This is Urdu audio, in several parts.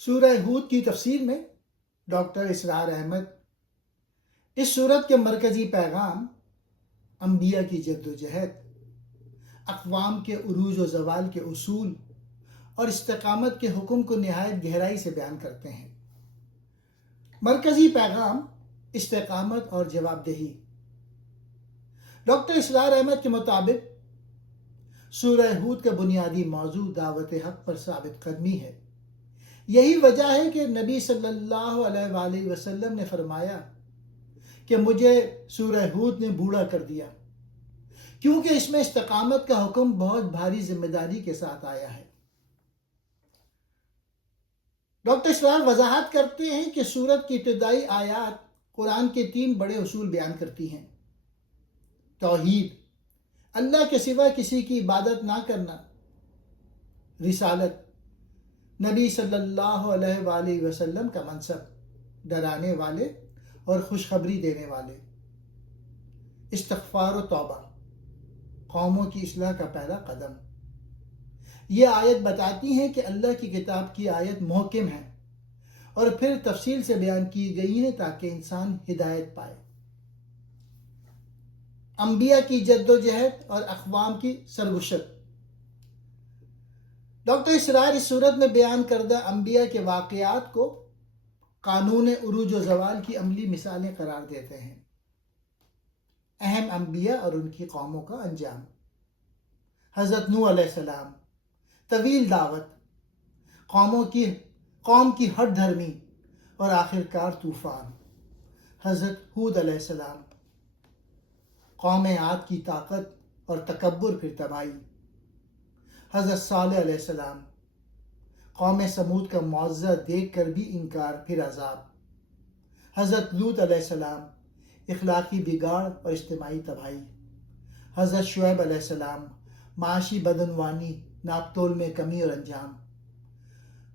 سورہ ہود کی تفسیر میں ڈاکٹر اسرار احمد اس سورت کے مرکزی پیغام انبیاء کی جد و جہد، اقوام کے عروج و زوال کے اصول اور استقامت کے حکم کو نہایت گہرائی سے بیان کرتے ہیں۔ مرکزی پیغام استقامت اور جواب دہی۔ ڈاکٹر اسرار احمد کے مطابق سورہ ہود کا بنیادی موضوع دعوت حق پر ثابت قدمی ہے۔ یہی وجہ ہے کہ نبی صلی اللہ علیہ وآلہ وسلم نے فرمایا کہ مجھے سورہ ہود نے بوڑھا کر دیا، کیونکہ اس میں استقامت کا حکم بہت بھاری ذمہ داری کے ساتھ آیا ہے۔ ڈاکٹر اسرار وضاحت کرتے ہیں کہ سورت کی ابتدائی آیات قرآن کے 3 بڑے اصول بیان کرتی ہیں: توحید، اللہ کے سوا کسی کی عبادت نہ کرنا; رسالت، نبی صلی اللہ علیہ وآلہ وسلم کا منصب، ڈرانے والے اور خوشخبری دینے والے; استغفار و توبہ، قوموں کی اصلاح کا پہلا قدم۔ یہ آیت بتاتی ہیں کہ اللہ کی کتاب کی آیت محکم ہے اور پھر تفصیل سے بیان کی گئی ہیں تاکہ انسان ہدایت پائے۔ انبیاء کی جد و جہد اور اقوام کی سرگشت۔ ڈاکٹر اسرار اس صورت میں بیان کردہ انبیاء کے واقعات کو قانون عروج و زوال کی عملی مثالیں قرار دیتے ہیں۔ اہم انبیاء اور ان کی قوموں کا انجام۔ حضرت نوح علیہ السلام، طویل دعوت، قوم کی ہٹ دھرمی اور آخرکار طوفان۔ حضرت ہود علیہ السلام، قوم عاد کی طاقت اور تکبر پھر تباہی۔ حضرت صالح علیہ السلام، قوم سمود کا معجزہ دیکھ کر بھی انکار پھر عذاب۔ حضرت لوط علیہ السلام، اخلاقی بگاڑ اور اجتماعی تباہی۔ حضرت شعیب علیہ السلام، معاشی بدعنوانی، ناپ تول میں کمی اور انجام۔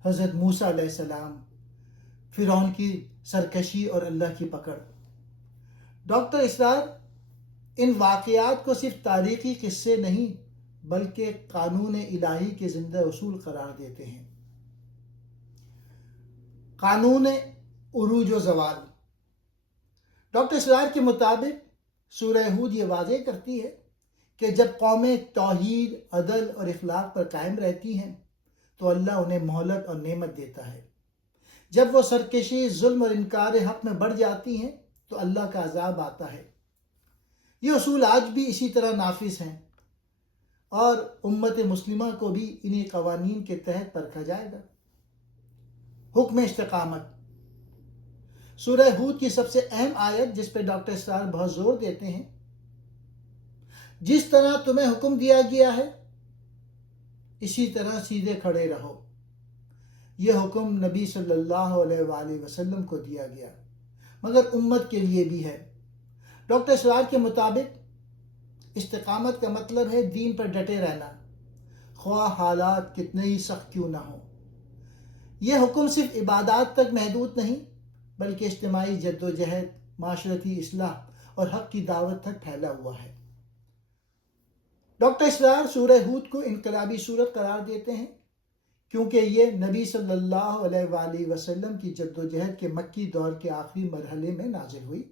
حضرت موسیٰ علیہ السلام، فرعون کی سرکشی اور اللہ کی پکڑ۔ ڈاکٹر اسرار ان واقعات کو صرف تاریخی قصے نہیں بلکہ قانون الہی کے زندہ اصول قرار دیتے ہیں۔ قانون عروج و زوال۔ ڈاکٹر اسرار کے مطابق سورہ ہود یہ واضح کرتی ہے کہ جب قومیں توحید، عدل اور اخلاق پر قائم رہتی ہیں تو اللہ انہیں مہلت اور نعمت دیتا ہے۔ جب وہ سرکشی، ظلم اور انکار حق میں بڑھ جاتی ہیں تو اللہ کا عذاب آتا ہے۔ یہ اصول آج بھی اسی طرح نافذ ہیں اور امت مسلمہ کو بھی انہی قوانین کے تحت پرکھا جائے گا۔ حکم استقامت۔ سورہ ہود کی سب سے اہم آیت جس پہ ڈاکٹر اسرار بہت زور دیتے ہیں: جس طرح تمہیں حکم دیا گیا ہے اسی طرح سیدھے کھڑے رہو۔ یہ حکم نبی صلی اللہ علیہ وآلہ وسلم کو دیا گیا مگر امت کے لیے بھی ہے۔ ڈاکٹر اسرار کے مطابق استقامت کا مطلب ہے دین پر ڈٹے رہنا، خواہ حالات کتنے ہی سخت کیوں نہ ہوں۔ یہ حکم صرف عبادات تک محدود نہیں بلکہ اجتماعی جد و جہد، معاشرتی اصلاح اور حق کی دعوت تک پھیلا ہوا ہے۔ ڈاکٹر اسرار سورہ ہود کو انقلابی سورت قرار دیتے ہیں کیونکہ یہ نبی صلی اللہ علیہ وآلہ وسلم کی جد و جہد کے مکی دور کے آخری مرحلے میں نازل ہوئی۔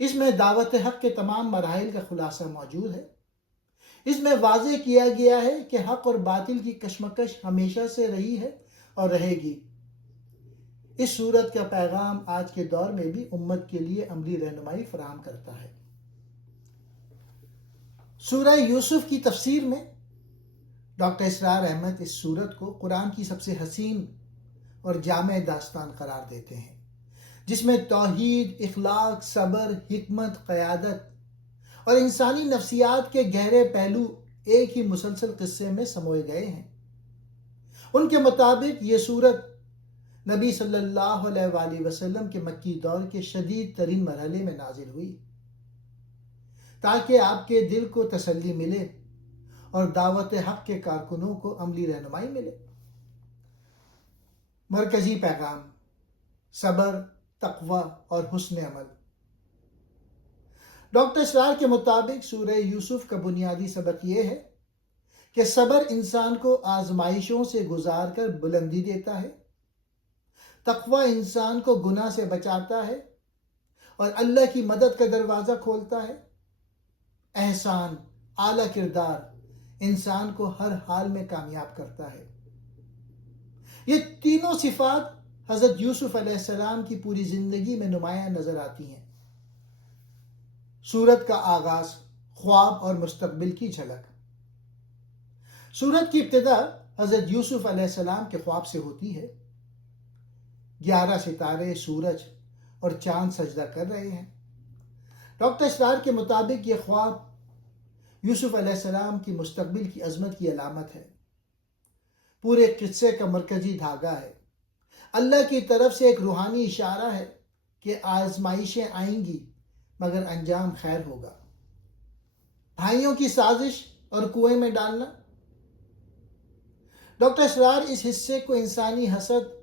اس میں دعوت حق کے تمام مراحل کا خلاصہ موجود ہے۔ اس میں واضح کیا گیا ہے کہ حق اور باطل کی کشمکش ہمیشہ سے رہی ہے اور رہے گی۔ اس سورت کا پیغام آج کے دور میں بھی امت کے لیے عملی رہنمائی فراہم کرتا ہے۔ سورہ یوسف کی تفسیر میں ڈاکٹر اسرار احمد اس سورت کو قرآن کی سب سے حسین اور جامع داستان قرار دیتے ہیں، جس میں توحید، اخلاق، صبر، حکمت، قیادت اور انسانی نفسیات کے گہرے پہلو ایک ہی مسلسل قصے میں سموئے گئے ہیں۔ ان کے مطابق یہ سورت نبی صلی اللہ علیہ وآلہ وسلم کے مکی دور کے شدید ترین مرحلے میں نازل ہوئی تاکہ آپ کے دل کو تسلی ملے اور دعوت حق کے کارکنوں کو عملی رہنمائی ملے۔ مرکزی پیغام: صبر، تقوی اور حسن عمل۔ ڈاکٹر اسرار کے مطابق سورہ یوسف کا بنیادی سبق یہ ہے کہ صبر انسان کو آزمائشوں سے گزار کر بلندی دیتا ہے تقوی انسان کو گناہ سے بچاتا ہے اور اللہ کی مدد کا دروازہ کھولتا ہے۔ احسان، اعلیٰ کردار انسان کو ہر حال میں کامیاب کرتا ہے۔ یہ تینوں صفات حضرت یوسف علیہ السلام کی پوری زندگی میں نمایاں نظر آتی ہیں۔ سورت کا آغاز، خواب اور مستقبل کی جھلک۔ سورت کی ابتدا حضرت یوسف علیہ السلام کے خواب سے ہوتی ہے۔ 11 ستارے، سورج اور چاند سجدہ کر رہے ہیں۔ ڈاکٹر اسرار کے مطابق یہ خواب یوسف علیہ السلام کی مستقبل کی عظمت کی علامت ہے۔ پورے قصے کا مرکزی دھاگا ہے۔ اللہ کی طرف سے ایک روحانی اشارہ ہے کہ آزمائشیں آئیں گی مگر انجام خیر ہوگا۔ بھائیوں کی سازش اور کنویں میں ڈالنا۔ ڈاکٹر اسرار اس حصے کو انسانی حسد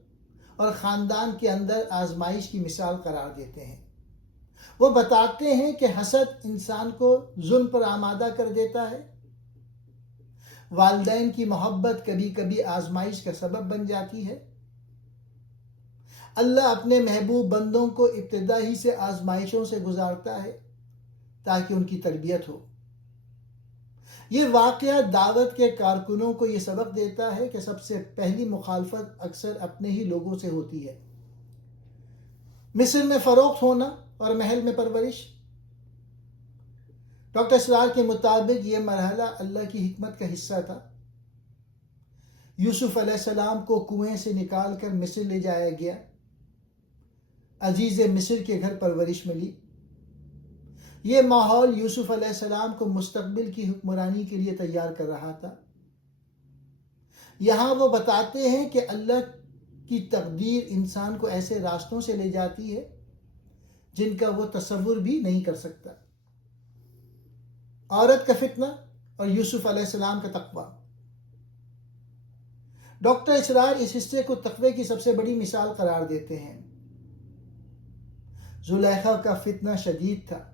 اور خاندان کے اندر آزمائش کی مثال قرار دیتے ہیں۔ وہ بتاتے ہیں کہ حسد انسان کو ظلم پر آمادہ کر دیتا ہے۔ والدین کی محبت کبھی کبھی آزمائش کا سبب بن جاتی ہے۔ اللہ اپنے محبوب بندوں کو ابتدا ہی سے آزمائشوں سے گزارتا ہے تاکہ ان کی تربیت ہو۔ یہ واقعہ دعوت کے کارکنوں کو یہ سبق دیتا ہے کہ سب سے پہلی مخالفت اکثر اپنے ہی لوگوں سے ہوتی ہے۔ مصر میں فروخت ہونا اور محل میں پرورش۔ ڈاکٹر اسرار کے مطابق یہ مرحلہ اللہ کی حکمت کا حصہ تھا۔ یوسف علیہ السلام کو کنویں سے نکال کر مصر لے جایا گیا۔ عزیز مصر کے گھر پرورش ملی۔ یہ ماحول یوسف علیہ السلام کو مستقبل کی حکمرانی کے لیے تیار کر رہا تھا۔ یہاں وہ بتاتے ہیں کہ اللہ کی تقدیر انسان کو ایسے راستوں سے لے جاتی ہے جن کا وہ تصور بھی نہیں کر سکتا۔ عورت کا فتنہ اور یوسف علیہ السلام کا تقوی۔ ڈاکٹر اسرار اس حصے کو تقوی کی سب سے بڑی مثال قرار دیتے ہیں۔ زلیخا کا فتنہ شدید تھا،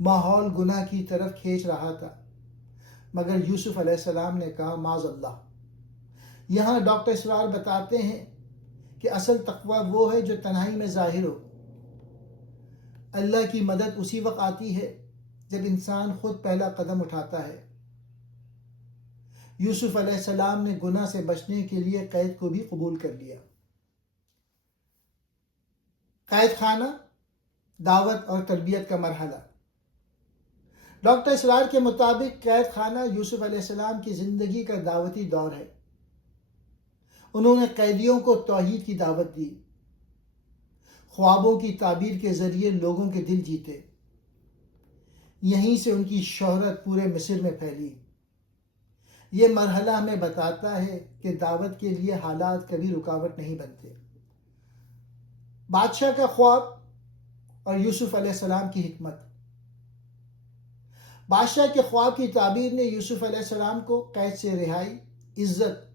ماحول گناہ کی طرف کھینچ رہا تھا، مگر یوسف علیہ السلام نے کہا معاذ اللہ۔ یہاں ڈاکٹر اسرار بتاتے ہیں کہ اصل تقوی وہ ہے جو تنہائی میں ظاہر ہو۔ اللہ کی مدد اسی وقت آتی ہے جب انسان خود پہلا قدم اٹھاتا ہے۔ یوسف علیہ السلام نے گناہ سے بچنے کے لیے قید کو بھی قبول کر لیا۔ قید خانہ، دعوت اور تربیت کا مرحلہ۔ ڈاکٹر اسرار کے مطابق قید خانہ یوسف علیہ السلام کی زندگی کا دعوتی دور ہے۔ انہوں نے قیدیوں کو توحید کی دعوت دی، خوابوں کی تعبیر کے ذریعے لوگوں کے دل جیتے۔ یہیں سے ان کی شہرت پورے مصر میں پھیلی۔ یہ مرحلہ ہمیں بتاتا ہے کہ دعوت کے لیے حالات کبھی رکاوٹ نہیں بنتے۔ بادشاہ کا خواب اور یوسف علیہ السلام کی حکمت۔ بادشاہ کے خواب کی تعبیر نے یوسف علیہ السلام کو قید سے رہائی، عزت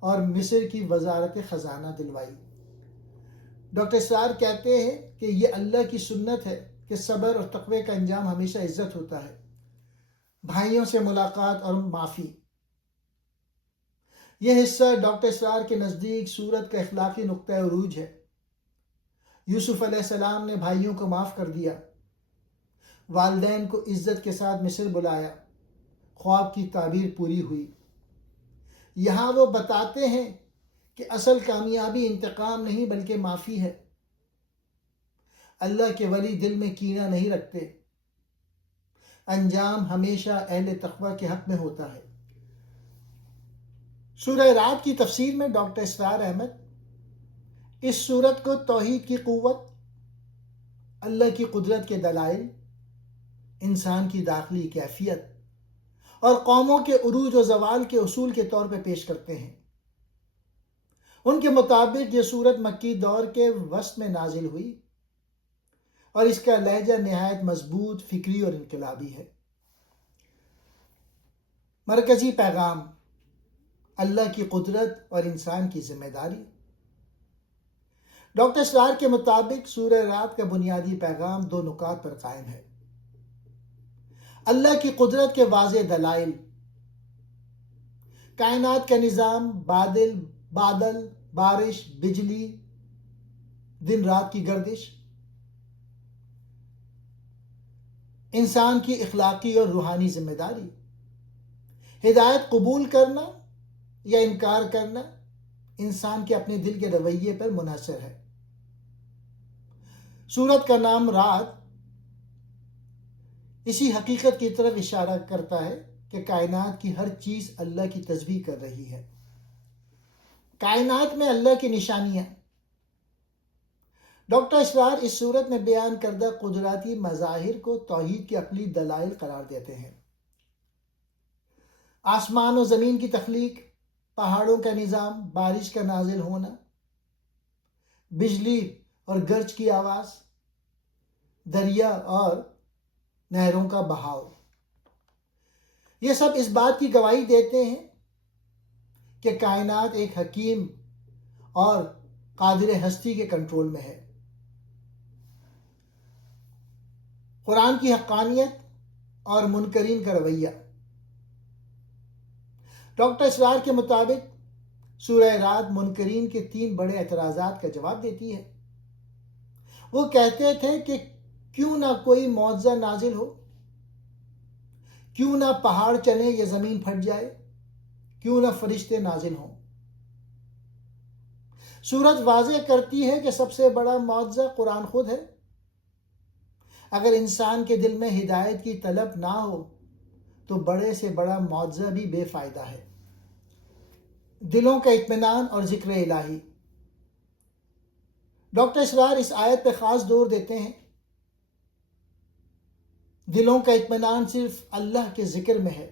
اور مصر کی وزارت خزانہ دلوائی۔ ڈاکٹر اسرار کہتے ہیں کہ یہ اللہ کی سنت ہے کہ صبر اور تقوی کا انجام ہمیشہ عزت ہوتا ہے۔ بھائیوں سے ملاقات اور معافی۔ یہ حصہ ڈاکٹر اسرار کے نزدیک سورت کا اخلاقی نقطہ عروج ہے۔ یوسف علیہ السلام نے بھائیوں کو معاف کر دیا، والدین کو عزت کے ساتھ مصر بلایا، خواب کی تعبیر پوری ہوئی۔ یہاں وہ بتاتے ہیں کہ اصل کامیابی انتقام نہیں بلکہ معافی ہے۔ اللہ کے ولی دل میں کینہ نہیں رکھتے۔ انجام ہمیشہ اہل تقوی کے حق میں ہوتا ہے۔ سورہ رات کی تفسیر میں ڈاکٹر اسرار احمد اس سورت کو توحید کی قوت، اللہ کی قدرت کے دلائل، انسان کی داخلی کیفیت اور قوموں کے عروج و زوال کے اصول کے طور پہ پیش کرتے ہیں۔ ان کے مطابق یہ سورت مکی دور کے وسط میں نازل ہوئی اور اس کا لہجہ نہایت مضبوط، فکری اور انقلابی ہے۔ مرکزی پیغام، اللہ کی قدرت اور انسان کی ذمہ داری۔ ڈاکٹر اسرار کے مطابق سورہ رات کا بنیادی پیغام دو نکات پر قائم ہے۔ اللہ کی قدرت کے واضح دلائل، کائنات کا نظام، بادل، بارش، بجلی، دن رات کی گردش، انسان کی اخلاقی اور روحانی ذمہ داری، ہدایت قبول کرنا یا انکار کرنا انسان کے اپنے دل کے رویے پر منحصر ہے۔ سورت کا نام رات اسی حقیقت کی طرف اشارہ کرتا ہے کہ کائنات کی ہر چیز اللہ کی تسبیح کر رہی ہے۔ کائنات میں اللہ کی نشانیاں۔ ڈاکٹر اسرار اس صورت میں بیان کردہ قدرتی مظاہر کو توحید کے عقلی دلائل قرار دیتے ہیں۔ آسمان و زمین کی تخلیق، پہاڑوں کا نظام، بارش کا نازل ہونا، بجلی اور گرج کی آواز، دریا اور نہروں کا بہاؤ، یہ سب اس بات کی گواہی دیتے ہیں کہ کائنات ایک حکیم اور قادر ہستی کے کنٹرول میں ہے۔ قرآن کی حقانیت اور منکرین کا رویہ۔ ڈاکٹر اسرار کے مطابق سورہ رات منکرین کے 3 بڑے اعتراضات کا جواب دیتی ہے۔ وہ کہتے تھے کہ کیوں نہ کوئی معجزہ نازل ہو، کیوں نہ پہاڑ چلے یا زمین پھٹ جائے، کیوں نہ فرشتے نازل ہوں۔ سورت واضح کرتی ہے کہ سب سے بڑا معجزہ قرآن خود ہے۔ اگر انسان کے دل میں ہدایت کی طلب نہ ہو تو بڑے سے بڑا معجزہ بھی بے فائدہ ہے۔ دلوں کا اطمینان اور ذکر الہی۔ ڈاکٹر اسرار اس آیت پہ خاص زور دیتے ہیں۔ دلوں کا اطمینان صرف اللہ کے ذکر میں ہے۔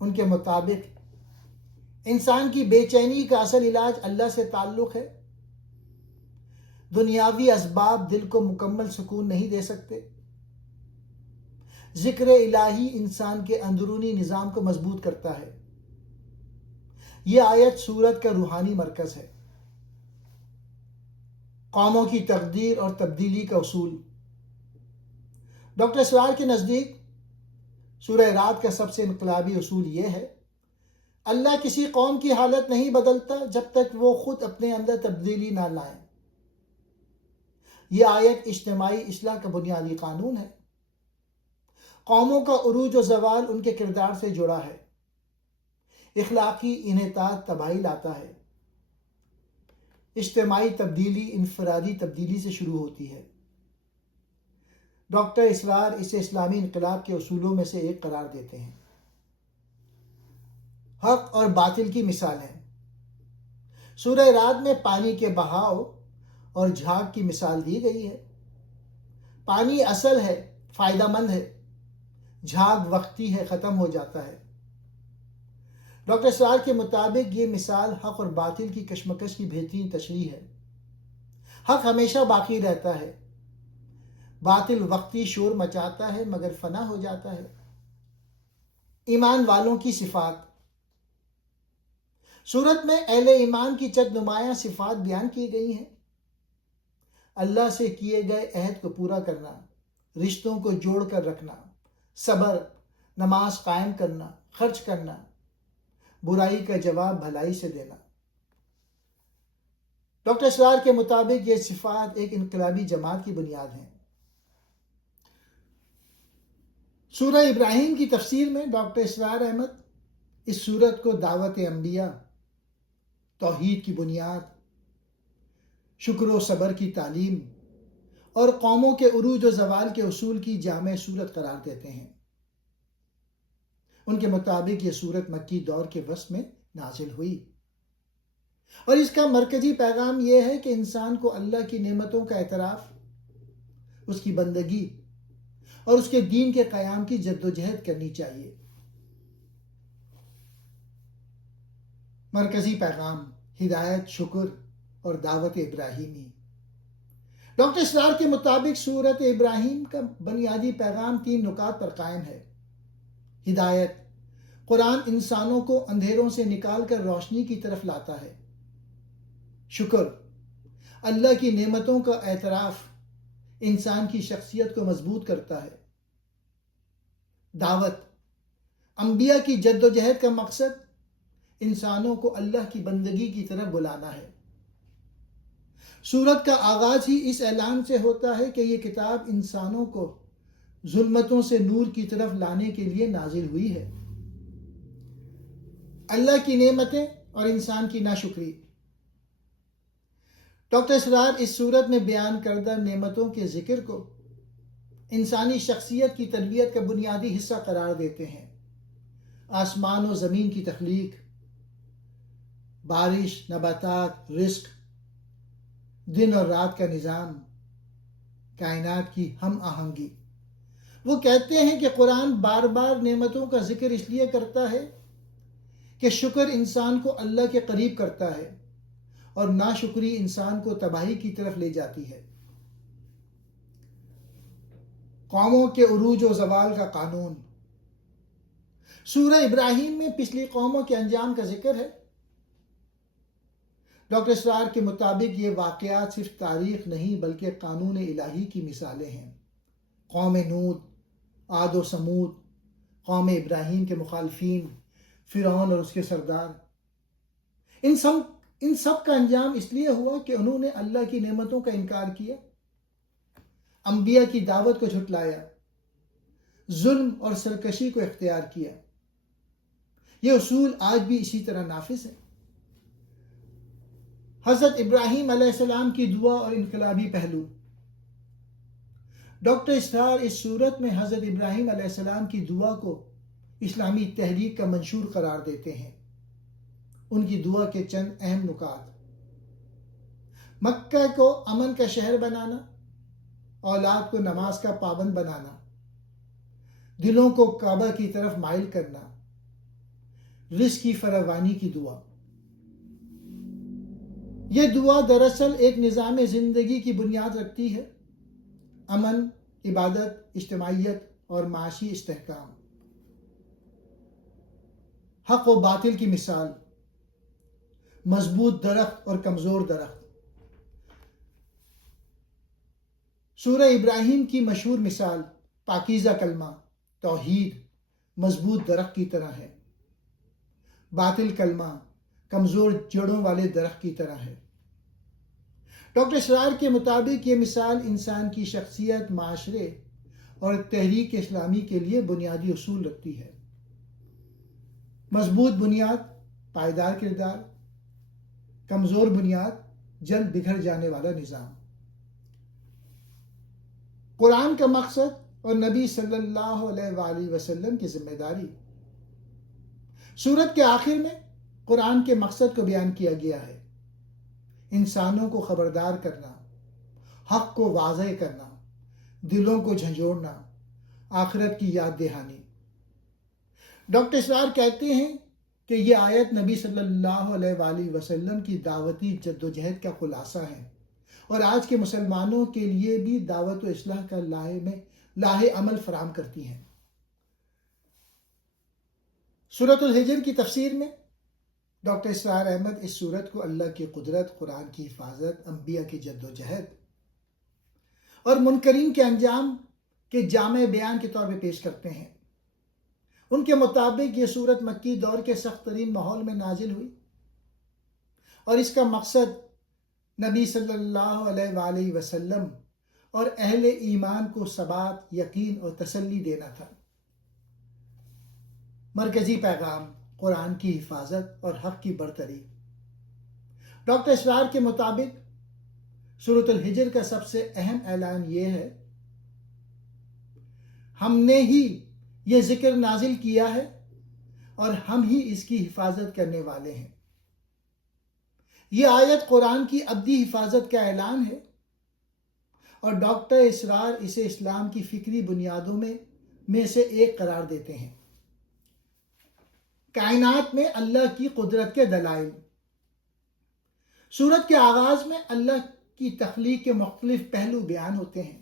ان کے مطابق انسان کی بے چینی کا اصل علاج اللہ سے تعلق ہے۔ دنیاوی اسباب دل کو مکمل سکون نہیں دے سکتے۔ ذکر الہی انسان کے اندرونی نظام کو مضبوط کرتا ہے۔ یہ آیت سورت کا روحانی مرکز ہے۔ قوموں کی تقدیر اور تبدیلی کا اصول۔ ڈاکٹر اسرار کے نزدیک سورہ رات کا سب سے انقلابی اصول یہ ہے: اللہ کسی قوم کی حالت نہیں بدلتا جب تک وہ خود اپنے اندر تبدیلی نہ لائیں۔ یہ آیت اجتماعی اصلاح کا بنیادی قانون ہے۔ قوموں کا عروج و زوال ان کے کردار سے جڑا ہے۔ اخلاقی انحطاط تباہی لاتا ہے۔ اجتماعی تبدیلی انفرادی تبدیلی سے شروع ہوتی ہے۔ ڈاکٹر اسرار اسے اسلامی انقلاب کے اصولوں میں سے ایک قرار دیتے ہیں۔ حق اور باطل کی مثالیں۔ سورہ رات میں پانی کے بہاؤ اور جھاگ کی مثال دی گئی ہے۔ پانی اصل ہے، فائدہ مند ہے۔ جھاگ وقتی ہے، ختم ہو جاتا ہے۔ ڈاکٹر اسرار کے مطابق یہ مثال حق اور باطل کی کشمکش کی بہترین تشریح ہے۔ حق ہمیشہ باقی رہتا ہے، باطل وقتی شور مچاتا ہے مگر فنا ہو جاتا ہے۔ ایمان والوں کی صفات۔ سورت میں اہل ایمان کی چند نمایاں صفات بیان کی گئی ہیں۔ اللہ سے کیے گئے عہد کو پورا کرنا، رشتوں کو جوڑ کر رکھنا، صبر، نماز قائم کرنا، خرچ کرنا، برائی کا جواب بھلائی سے دینا۔ ڈاکٹر اسرار کے مطابق یہ صفات ایک انقلابی جماعت کی بنیاد ہیں۔ سورہ ابراہیم کی تفسیر میں ڈاکٹر اسرار احمد اس سورت کو دعوت انبیاء، توحید کی بنیاد، شکر و صبر کی تعلیم اور قوموں کے عروج و زوال کے اصول کی جامع سورت قرار دیتے ہیں۔ ان کے مطابق یہ سورت مکی دور کے وسط میں نازل ہوئی اور اس کا مرکزی پیغام یہ ہے کہ انسان کو اللہ کی نعمتوں کا اعتراف، اس کی بندگی اور اس کے دین کے قیام کی جدوجہد کرنی چاہیے۔ مرکزی پیغام: ہدایت، شکر اور دعوت ابراہیمی۔ ڈاکٹر اسرار کے مطابق سورت ابراہیم کا بنیادی پیغام 3 نکات پر قائم ہے۔ ہدایت: قرآن انسانوں کو اندھیروں سے نکال کر روشنی کی طرف لاتا ہے۔ شکر: اللہ کی نعمتوں کا اعتراف انسان کی شخصیت کو مضبوط کرتا ہے۔ دعوت: انبیاء کی جدوجہد کا مقصد انسانوں کو اللہ کی بندگی کی طرف بلانا ہے۔ سورت کا آغاز ہی اس اعلان سے ہوتا ہے کہ یہ کتاب انسانوں کو ظلمتوں سے نور کی طرف لانے کے لیے نازل ہوئی ہے۔ اللہ کی نعمتیں اور انسان کی ناشکری۔ ڈاکٹر اسرار اس صورت میں بیان کردہ نعمتوں کے ذکر کو انسانی شخصیت کی تربیت کا بنیادی حصہ قرار دیتے ہیں۔ آسمان و زمین کی تخلیق، بارش، نباتات، رزق، دن اور رات کا نظام، کائنات کی ہم آہنگی۔ وہ کہتے ہیں کہ قرآن بار بار نعمتوں کا ذکر اس لیے کرتا ہے کہ شکر انسان کو اللہ کے قریب کرتا ہے اور ناشکری انسان کو تباہی کی طرف لے جاتی ہے۔ قوموں کے عروج و زوال کا قانون۔ سورہ ابراہیم میں پچھلی قوموں کے انجام کا ذکر ہے۔ ڈاکٹر اسرار کے مطابق یہ واقعات صرف تاریخ نہیں بلکہ قانون الہی کی مثالیں ہیں۔ قوم نوح، عاد و ثمود، قوم ابراہیم کے مخالفین، فرعون اور اس کے سردار، ان سب کا انجام اس لیے ہوا کہ انہوں نے اللہ کی نعمتوں کا انکار کیا، انبیاء کی دعوت کو جھٹلایا، ظلم اور سرکشی کو اختیار کیا۔ یہ اصول آج بھی اسی طرح نافذ ہے۔ حضرت ابراہیم علیہ السلام کی دعا اور انقلابی پہلو۔ ڈاکٹر اسرار اس صورت میں حضرت ابراہیم علیہ السلام کی دعا کو اسلامی تحریک کا منشور قرار دیتے ہیں۔ ان کی دعا کے چند اہم نکات: مکہ کو امن کا شہر بنانا، اولاد کو نماز کا پابند بنانا، دلوں کو کعبہ کی طرف مائل کرنا، رزق کی فراوانی کی دعا۔ یہ دعا دراصل ایک نظام زندگی کی بنیاد رکھتی ہے: امن، عبادت، اجتماعیت اور معاشی استحکام۔ حق و باطل کی مثال، مضبوط درخت اور کمزور درخت۔ سورہ ابراہیم کی مشہور مثال پاکیزہ کلمہ، توحید، مضبوط درخت کی طرح ہے، باطل کلمہ کمزور جڑوں والے درخت کی طرح ہے۔ ڈاکٹر اسرار کے مطابق یہ مثال انسان کی شخصیت، معاشرے اور تحریک اسلامی کے لیے بنیادی اصول رکھتی ہے: مضبوط بنیاد، پائیدار کردار، کمزور بنیاد، جلد بگڑ جانے والا نظام۔ قرآن کا مقصد اور نبی صلی اللہ علیہ وآلہ وسلم کی ذمہ داری۔ سورت کے آخر میں قرآن کے مقصد کو بیان کیا گیا ہے: انسانوں کو خبردار کرنا، حق کو واضح کرنا، دلوں کو جھنجھوڑنا، آخرت کی یاد دہانی۔ ڈاکٹر اسرار کہتے ہیں کہ یہ آیت نبی صلی اللہ علیہ وآلہ وسلم کی دعوتی جدوجہد کا خلاصہ ہے اور آج کے مسلمانوں کے لیے بھی دعوت و اصلاح کا لاہ عمل فراہم کرتی ہیں۔ سورۃ الحجر کی تفسیر میں ڈاکٹر اسرار احمد اس سورت کو اللہ کی قدرت، قرآن کی حفاظت، انبیاء کی جدوجہد اور منکرین کے انجام کے جامع بیان کے طور پہ پیش کرتے ہیں۔ ان کے مطابق یہ سورت مکی دور کے سخت ترین ماحول میں نازل ہوئی اور اس کا مقصد نبی صلی اللہ علیہ وآلہ وسلم اور اہل ایمان کو ثبات، یقین اور تسلی دینا تھا۔ مرکزی پیغام: قرآن کی حفاظت اور حق کی برتری۔ ڈاکٹر اسرار کے مطابق سورۃ الحجر کا سب سے اہم اعلان یہ ہے: ہم نے ہی یہ ذکر نازل کیا ہے اور ہم ہی اس کی حفاظت کرنے والے ہیں۔ یہ آیت قرآن کی ابدی حفاظت کا اعلان ہے اور ڈاکٹر اسرار اسے اسلام کی فکری بنیادوں میں سے ایک قرار دیتے ہیں۔ کائنات میں اللہ کی قدرت کے دلائل۔ سورت کے آغاز میں اللہ کی تخلیق کے مختلف پہلو بیان ہوتے ہیں: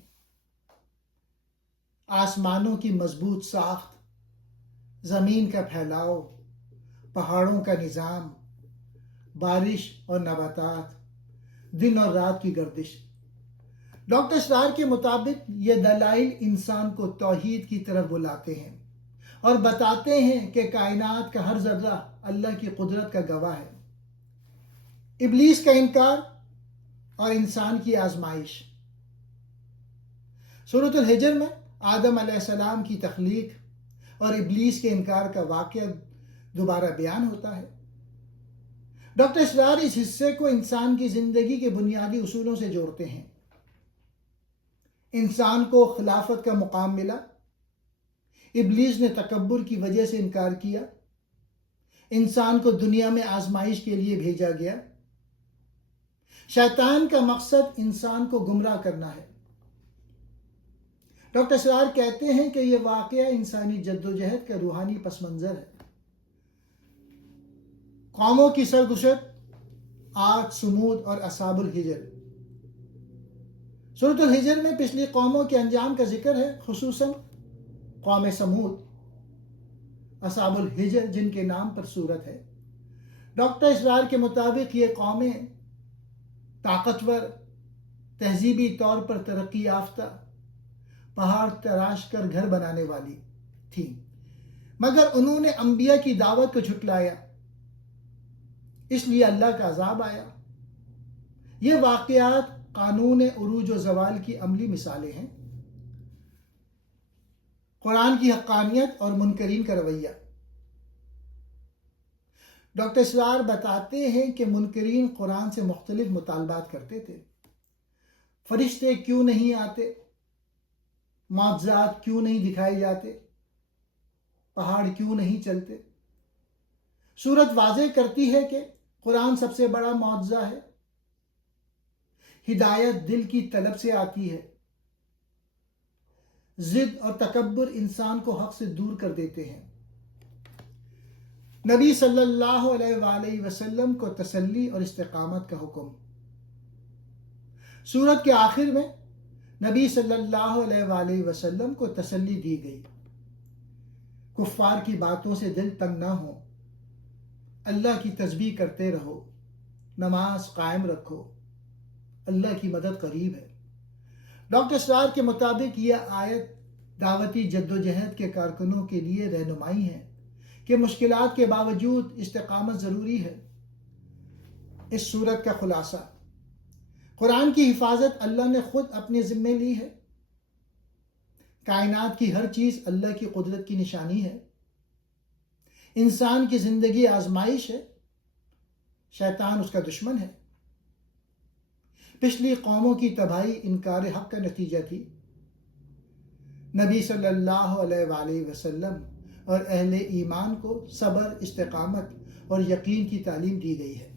آسمانوں کی مضبوط ساخت، زمین کا پھیلاؤ، پہاڑوں کا نظام، بارش اور نباتات، دن اور رات کی گردش۔ ڈاکٹر اسرار کے مطابق یہ دلائل انسان کو توحید کی طرف بلاتے ہیں اور بتاتے ہیں کہ کائنات کا ہر ذرہ اللہ کی قدرت کا گواہ ہے۔ ابلیس کا انکار اور انسان کی آزمائش۔ سورۃ الحجر میں آدم علیہ السلام کی تخلیق اور ابلیس کے انکار کا واقعہ دوبارہ بیان ہوتا ہے۔ ڈاکٹر اسرار اس حصے کو انسان کی زندگی کے بنیادی اصولوں سے جوڑتے ہیں۔ انسان کو خلافت کا مقام ملا، ابلیس نے تکبر کی وجہ سے انکار کیا، انسان کو دنیا میں آزمائش کے لیے بھیجا گیا۔ شیطان کا مقصد انسان کو گمراہ کرنا ہے۔ ڈاکٹر اسرار کہتے ہیں کہ یہ واقعہ انسانی جدوجہد کا روحانی پس منظر ہے۔ قوموں کی سرگزشت، عاد، سمود اور اصحاب الحجر۔ سورۃ الحجر میں پچھلی قوموں کے انجام کا ذکر ہے، خصوصاً قوم سمود، اصحاب الحجر جن کے نام پر سورت ہے۔ ڈاکٹر اسرار کے مطابق یہ قومیں طاقتور، تہذیبی طور پر ترقی یافتہ، پہاڑ تراش کر گھر بنانے والی تھیں، مگر انہوں نے انبیاء کی دعوت کو جھٹلایا، اس لیے اللہ کا عذاب آیا۔ یہ واقعات قانون عروج و زوال کی عملی مثالیں ہیں۔ قرآن کی حقانیت اور منکرین کا رویہ۔ ڈاکٹر اسرار بتاتے ہیں کہ منکرین قرآن سے مختلف مطالبات کرتے تھے۔ فرشتے کیوں نہیں آتے؟ معجزات کیوں نہیں دکھائے جاتے؟ پہاڑ کیوں نہیں چلتے؟ سورت واضح کرتی ہے کہ قرآن سب سے بڑا معجزہ ہے۔ ہدایت دل کی طلب سے آتی ہے۔ ضد اور تکبر انسان کو حق سے دور کر دیتے ہیں۔ نبی صلی اللہ علیہ وآلہ وسلم کو تسلی اور استقامت کا حکم۔ سورت کے آخر میں نبی صلی اللہ علیہ وآلہ وسلم کو تسلی دی گئی۔ کفار کی باتوں سے دل تنگ نہ ہو، اللہ کی تسبیح کرتے رہو، نماز قائم رکھو، اللہ کی مدد قریب ہے۔ ڈاکٹر اسرار کے مطابق یہ آیت دعوتی جدوجہد کے کارکنوں کے لیے رہنمائی ہے کہ مشکلات کے باوجود استقامت ضروری ہے۔ اس سورت کا خلاصہ: قرآن کی حفاظت اللہ نے خود اپنے ذمے لی ہے۔ کائنات کی ہر چیز اللہ کی قدرت کی نشانی ہے۔ انسان کی زندگی آزمائش ہے، شیطان اس کا دشمن ہے۔ پچھلی قوموں کی تباہی انکار حق کا نتیجہ تھی۔ نبی صلی اللہ علیہ وآلہ وسلم اور اہل ایمان کو صبر، استقامت اور یقین کی تعلیم دی گئی ہے۔